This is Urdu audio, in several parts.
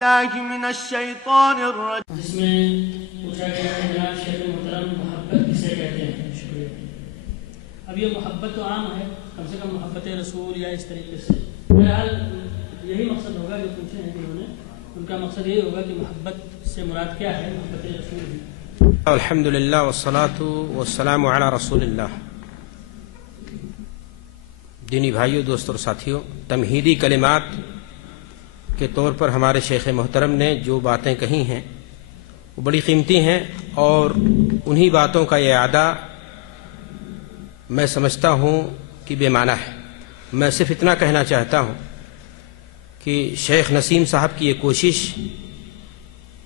من الشیطان الرجیم. جس میں پوچھا گیا ہے جناب شیخ محترم محبت کسے کہتے ہیں؟ شکریہ. اب یہ محبت تو عام ہے، کم سے کم محبت رسول یا اس طریقے سے. بہرحال یہی مقصد ہوگا جو پوچھے ہیں انہوں نے، ان کا مقصد یہی ہوگا کہ محبت سے مراد کیا ہے، محبت رسول بھی. الحمدللہ والصلاة والسلام علی رسول اللہ. دینی بھائیوں، دوستوں اور ساتھیوں، تمہیدی کلمات کے طور پر ہمارے شیخ محترم نے جو باتیں کہی ہیں وہ بڑی قیمتی ہیں، اور انہی باتوں کا اعادہ میں سمجھتا ہوں کہ بے معنی ہے. میں صرف اتنا کہنا چاہتا ہوں کہ شیخ نسیم صاحب کی یہ کوشش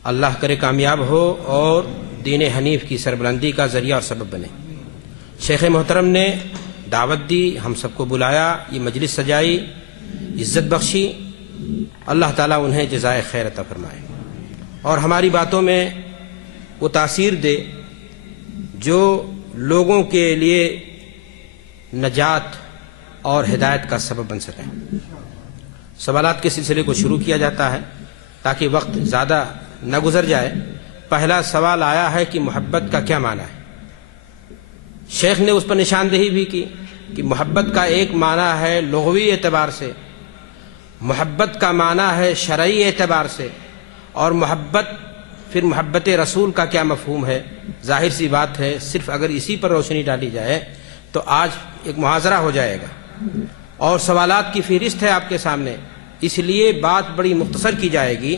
اللہ کرے کامیاب ہو اور دین حنیف کی سربلندی کا ذریعہ اور سبب بنے. شیخ محترم نے دعوت دی، ہم سب کو بلایا، یہ مجلس سجائی، عزت بخشی. اللہ تعالیٰ انہیں جزائے خیر عطا فرمائے اور ہماری باتوں میں وہ تاثیر دے جو لوگوں کے لیے نجات اور ہدایت کا سبب بن سکیں. سوالات کے سلسلے کو شروع کیا جاتا ہے تاکہ وقت زیادہ نہ گزر جائے. پہلا سوال آیا ہے کہ محبت کا کیا معنی ہے. شیخ نے اس پر نشاندہی بھی کی کہ محبت کا ایک معنی ہے لغوی اعتبار سے، محبت کا معنی ہے شرعی اعتبار سے، اور پھر محبت رسول کا کیا مفہوم ہے. ظاہر سی بات ہے، صرف اگر اسی پر روشنی ڈالی جائے تو آج ایک محاضرہ ہو جائے گا، اور سوالات کی فہرست ہے آپ کے سامنے، اس لیے بات بڑی مختصر کی جائے گی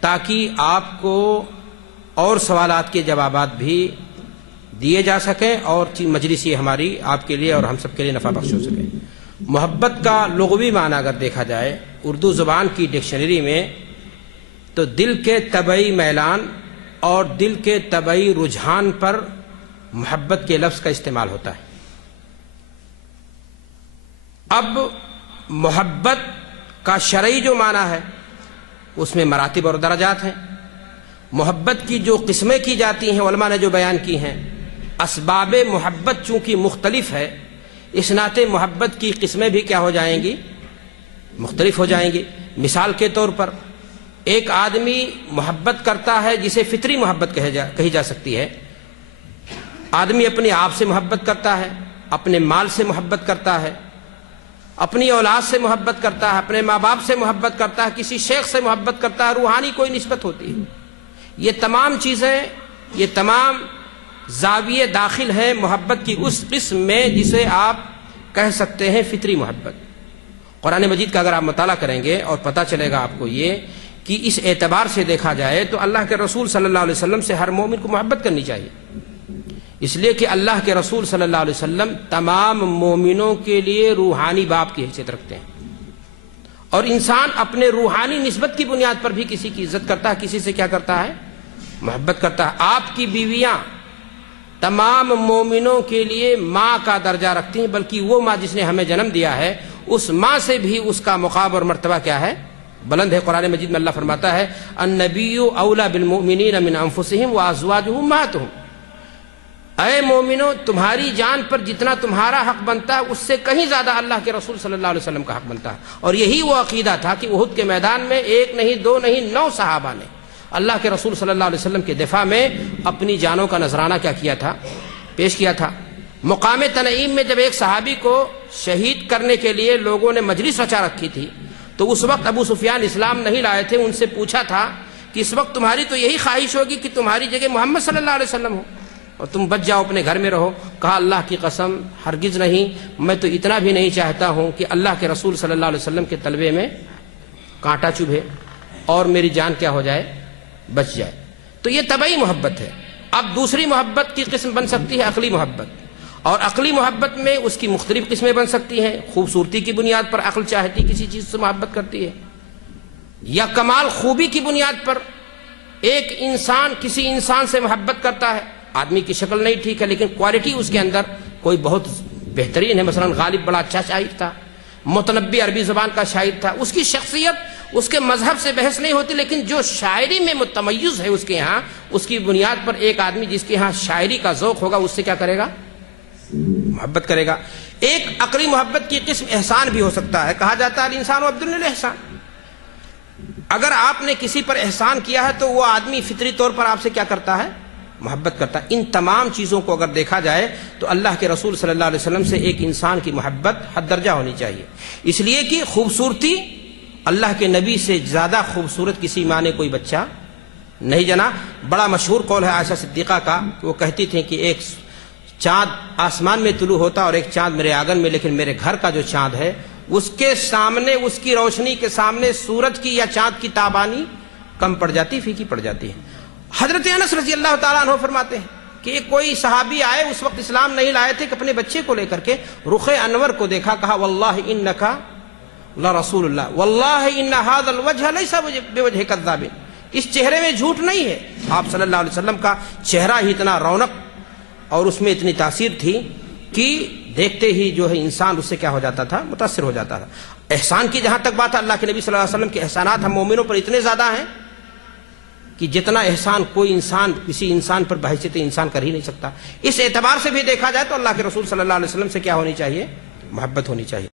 تاکہ آپ کو اور سوالات کے جوابات بھی دیے جا سکیں اور مجلس یہ ہماری آپ کے لیے اور ہم سب کے لیے نفع بخش ہو سکے. محبت کا لغوی معنی اگر دیکھا جائے اردو زبان کی ڈکشنری میں تو دل کے طبعی میلان اور دل کے طبعی رجحان پر محبت کے لفظ کا استعمال ہوتا ہے. اب محبت کا شرعی جو معنی ہے اس میں مراتب اور درجات ہیں. محبت کی جو قسمیں کی جاتی ہیں علماء نے جو بیان کی ہیں، اسباب محبت چونکہ مختلف ہے، اس ناطے محبت کی قسمیں بھی کیا ہو جائیں گی، مختلف ہو جائیں گی. مثال کے طور پر ایک آدمی محبت کرتا ہے جسے فطری محبت کہی جا سکتی ہے. آدمی اپنے آپ سے محبت کرتا ہے، اپنے مال سے محبت کرتا ہے، اپنی اولاد سے محبت کرتا ہے، اپنے ماں باپ سے محبت کرتا ہے، کسی شیخ سے محبت کرتا ہے، روحانی کوئی نسبت ہوتی ہے. یہ تمام چیزیں، یہ تمام زاویے داخل ہیں محبت کی اس قسم میں جسے آپ کہہ سکتے ہیں فطری محبت. قرآن مجید کا اگر آپ مطالعہ کریں گے اور پتہ چلے گا آپ کو یہ کہ اس اعتبار سے دیکھا جائے تو اللہ کے رسول صلی اللہ علیہ وسلم سے ہر مومن کو محبت کرنی چاہیے، اس لیے کہ اللہ کے رسول صلی اللہ علیہ وسلم تمام مومنوں کے لیے روحانی باپ کی حیثیت رکھتے ہیں. اور انسان اپنے روحانی نسبت کی بنیاد پر بھی کسی کی عزت کرتا ہے، کسی سے کیا کرتا ہے، محبت کرتا ہے. آپ کی بیویاں تمام مومنوں کے لیے ماں کا درجہ رکھتی ہیں، بلکہ وہ ماں جس نے ہمیں جنم دیا ہے اس ماں سے بھی اس کا مقام اور مرتبہ کیا ہے، بلند ہے. قرآن مجید میں اللہ فرماتا ہے النبی اولی بالمؤمنین من انفسہم وازواجہ امہاتہم. اے مومنو، تمہاری جان پر جتنا تمہارا حق بنتا ہے اس سے کہیں زیادہ اللہ کے رسول صلی اللہ علیہ وسلم کا حق بنتا ہے. اور یہی وہ عقیدہ تھا کہ احد کے میدان میں ایک نہیں، دو نہیں، 9 صحابہ نے اللہ کے رسول صلی اللہ علیہ وسلم کے دفاع میں اپنی جانوں کا نذرانہ کیا کیا تھا، پیش کیا تھا. مقام تنعیم میں جب ایک صحابی کو شہید کرنے کے لیے لوگوں نے مجلس رچا رکھی تھی تو اس وقت ابو سفیان اسلام نہیں لائے تھے. ان سے پوچھا تھا کہ اس وقت تمہاری تو یہی خواہش ہوگی کہ تمہاری جگہ محمد صلی اللہ علیہ وسلم ہو اور تم بچ جاؤ، اپنے گھر میں رہو. کہا اللہ کی قسم ہرگز نہیں، میں تو اتنا بھی نہیں چاہتا ہوں کہ اللہ کے رسول صلی اللہ علیہ وسلم کے طلبے میں کانٹا چبھے اور میری جان کیا ہو جائے، بچ جائے. تو یہ طبعی محبت ہے. اب دوسری محبت کی قسم بن سکتی ہے عقلی محبت، اور عقلی محبت میں اس کی مختلف قسمیں بن سکتی ہیں. خوبصورتی کی بنیاد پر عقل چاہتی کسی چیز سے محبت کرتی ہے، یا کمال خوبی کی بنیاد پر ایک انسان کسی انسان سے محبت کرتا ہے. آدمی کی شکل نہیں ٹھیک ہے لیکن کوالٹی اس کے اندر کوئی بہت بہترین ہے. مثلا غالب بڑا اچھا شاعر تھا، متنبی عربی زبان کا شاعر تھا، اس کی شخصیت اس کے مذہب سے بحث نہیں ہوتی، لیکن جو شاعری میں متمیز ہے اس کے ہاں، اس کی بنیاد پر ایک آدمی جس کے ہاں شاعری کا ذوق ہوگا اس سے کیا کرے گا، محبت کرے گا. ایک عقلی محبت کی قسم احسان بھی ہو سکتا ہے. کہا جاتا ہے الانسان عبد للاحسان. اگر آپ نے کسی پر احسان کیا ہے تو وہ آدمی فطری طور پر آپ سے کیا کرتا ہے؟ محبت کرتا ہے۔ ان تمام چیزوں کو اگر دیکھا جائے تو اللہ کے رسول صلی اللہ علیہ وسلم سے ایک انسان کی محبت حد درجہ ہونی چاہیے، اس لیے کہ خوبصورتی اللہ کے نبی سے زیادہ خوبصورت کسی ماں نے کوئی بچہ نہیں جنا۔ بڑا مشہور قول ہے عائشہ صدیقہ کا کہ وہ کہتی تھیں کہ ایک چاند آسمان میں طلوع ہوتا اور ایک چاند میرے آنگن میں، لیکن میرے گھر کا جو چاند ہے اس کے سامنے، اس کی روشنی کے سامنے سورج کی یا چاند کی تابانی کم پڑ جاتی، پھیکی پڑ جاتی ہے۔ حضرت انس رضی اللہ تعالیٰ عنہ فرماتے ہیں کہ کوئی صحابی آئے، اس وقت اسلام نہیں لائے تھے، کہ اپنے بچے کو لے کر کے رخ انور کو دیکھا، کہا واللہ انکا لرسول اللہ واللہ ان ھذا الوجہ لیس بوجہ کذاب، اس چہرے میں جھوٹ نہیں ہے۔ آپ صلی اللہ علیہ وسلم کا چہرہ ہی اتنا رونق اور اس میں اتنی تاثیر تھی کہ دیکھتے ہی جو ہے انسان اس سے کیا ہو جاتا تھا؟ متاثر ہو جاتا تھا۔ احسان کی جہاں تک بات ہے، اللہ کے نبی صلی اللہ علیہ وسلم کے احسانات ہم مومنوں پر اتنے زیادہ ہیں کہ جتنا احسان کوئی انسان کسی انسان پر بحیثیت انسان کر ہی نہیں سکتا۔ اس اعتبار سے بھی دیکھا جائے تو اللہ کے رسول صلی اللہ علیہ وسلم سے کیا ہونی چاہیے؟ محبت ہونی چاہیے۔